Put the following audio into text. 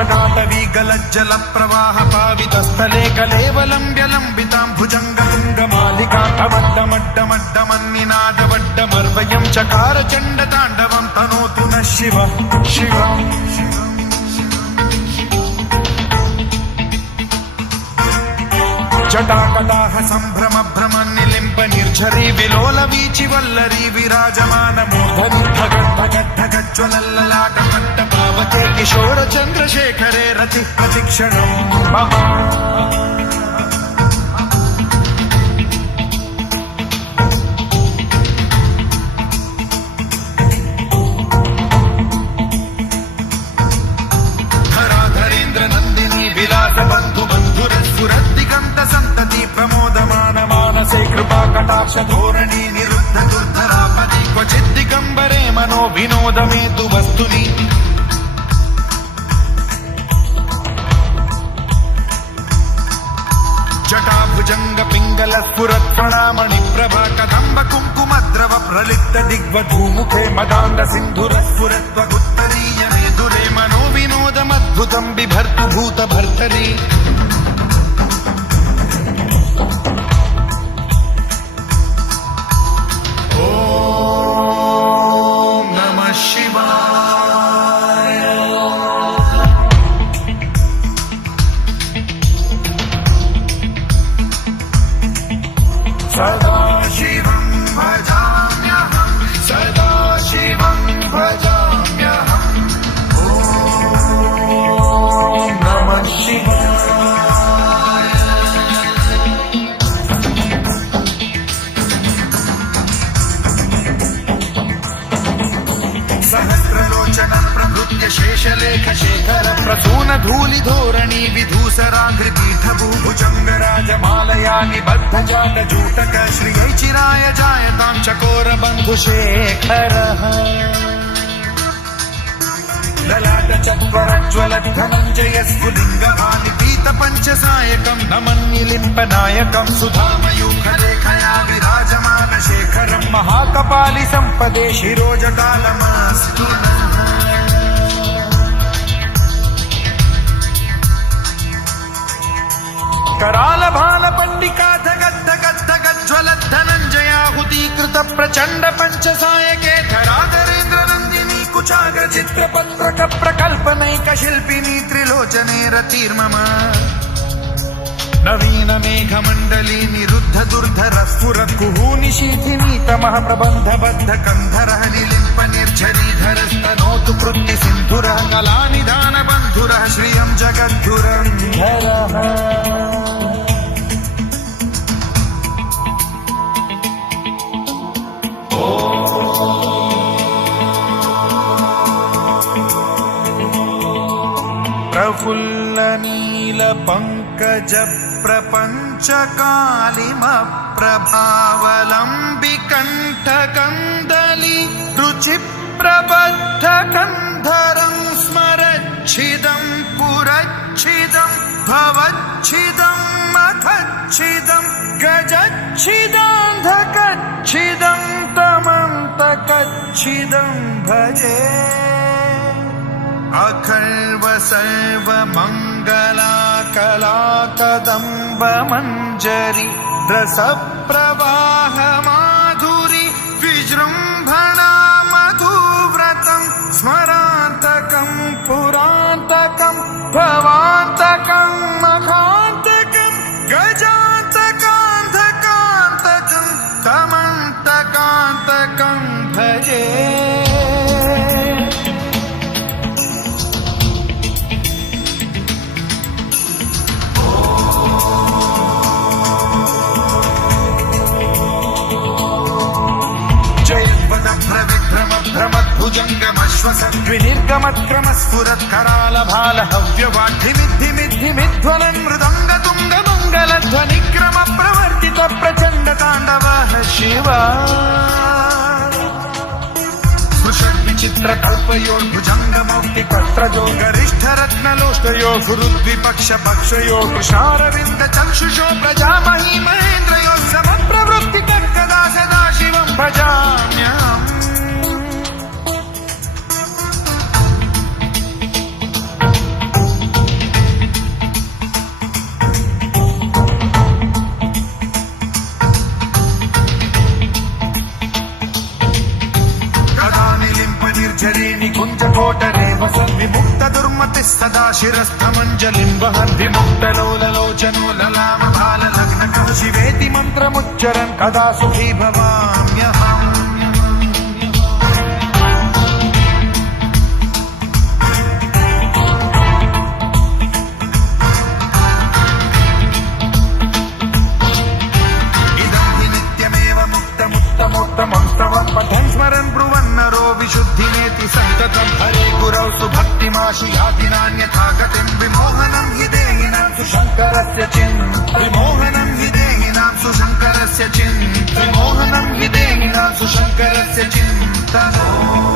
जटाटवीगलज्जल प्रवाह पावितस्थले कलेवलम्ब्य लम्बितां भुजङ्गतुङ्गमालिकान्तमड्डमड्डमड्डमन्निनादवड्डमर्वयं चकार चण्डताण्डवं तनोतु नः शिवः शिवम् जटाकटाह सम्भ्रम भ्रम निलिम्ब निर्झरी विलोल वीचि वल्लरी विराजमान मूर्धनि धगद्धगद्धगज्ज्वलल्ललाट पट्ट पावके किशोर चन्द्रशेखरे रति प्रतिक्षणम् मम धराधरेन्द्र नन्दिनी विलास बन्धु बन्धुरस्फुरद्दिगन्त सन्तति प्रमोदमान मानसे कृपा कटाक्ष धोरणी निरुद्ध दुर्धरापदि क्वचित् दिगम्बरे मनो विनोद मे तु वस्तुनि जटाभुजंग पिंगल स्फुरत्फणामणि प्रभा कदम्ब कुङ्कुमद्रव प्रलिप्त दिग्वधूमुखे मदान्ध सिन्धुर स्फुरत्वगुत्तरीय मेधुरे मनो विनोदमद्भुतं बिभर्तु भूत भर्तरि ॐ नमः शिवाय सदा शिवं भजाम्यहं सदा शिवं भजाम्यहम् ॐ नमः शिवाय सहस्रलोचन प्रभृत्य शेषलेख शेखर प्रसून धूलि धोरणी विधूसराघ्रिपीठ भुजंगराजमालया निबद्ध जात जूटक श्रियै चिराय जायतां चकोर बन्धुशेखरः ललाट चत्वरज्ज्वल धनञ्जय स्फुलिङ्गभानि पीत पञ्चसायकं नमन्निलिम्पनायकं सुधामयूखलेखया विराजमान शेखरं महाकपालि सम्पदे शिरोजटालमास्तु नः कराल भाल पंडिका धगद्धगद्धगज्ज्वल धनञ्जयाहुतीकृत प्रचण्ड पञ्चसायके धराधरेन्द्र नन्दिनी कुचाग्र चित्रपत्रक प्रकल्पनैक शिल्पिनी त्रिलोचने रतिर्मम नवीन मेघमण्डली निरुद्ध दुर्धर स्फुर कुहूनि शीथिनी तमः प्रबन्ध बद्ध कन्धरः निलिम्प निर्झरीधरस्तनोतु कृत्ति सिन्धुरः कलानिधान बन्धुरः श्रियं जगद्धुरन्धरः प्रफुल्ल नील पंकज प्रपंच कालिम प्रभावलंबि कंठ कंदली रुचि प्रबद्ध कंधरं स्मरच्छिदं पुरच्छिदं भवच्छिदं मखच्छिदं गजच्छिदान्धकच्छिदं तमन्तकच्छिदं भजे अखर्व सर्व मंगला कला कदम्ब मंजरी रस प्रवाह माधुरी विजृंभणा मधुव्रतं स्मरान्तकं पुरान्तकं भवान्तकं मखान्तकं गजान्तकान्धकान्तकं तमन्तकान्तकं भजे भ्रमद्विनिर्गमत्क्रम स्फुरत् कराल भाल हव्यवाढ्धिमिद्धिमिद्धिमिध्वलन मृदंग तुंग मंगल ध्वनिक्रम प्रवर्तित प्रचंड तांडवः शिवा स्पृशन् विचित्र कल्पयोर्भुजंग मौक्ति पत्रजो गरिष्ठ रत्नलोष्टयो गुरुद्विपक्ष पक्षयो कृशारविंद चक्षुषो प्रजामही महेन्द्रयो समप्रवृत्ति कदा सदा शिवं भजाम्यहम् भक्तिः सदा शिरस्थमञ्जलिं वहन् विमुक्तलोललोचनो ललामभाललग्नकः शिवेति मन्त्रमुच्चरन् कदा सुखी भवाम्यहम् उत्तमोत्तमं स्तवं पठन् स्मरन् ब्रुवन्नरो विशुद्धिमेति सन्ततं हरे गुरौ सुभक्तिमाशु याति नान्यथा गतिं विमोहनं हि देहिनां सुशङ्करस्य विमोहनं हि देहिनां सुशङ्करस्य विमोहनं हि देहिनां सुशङ्करस्य चिन्तनम्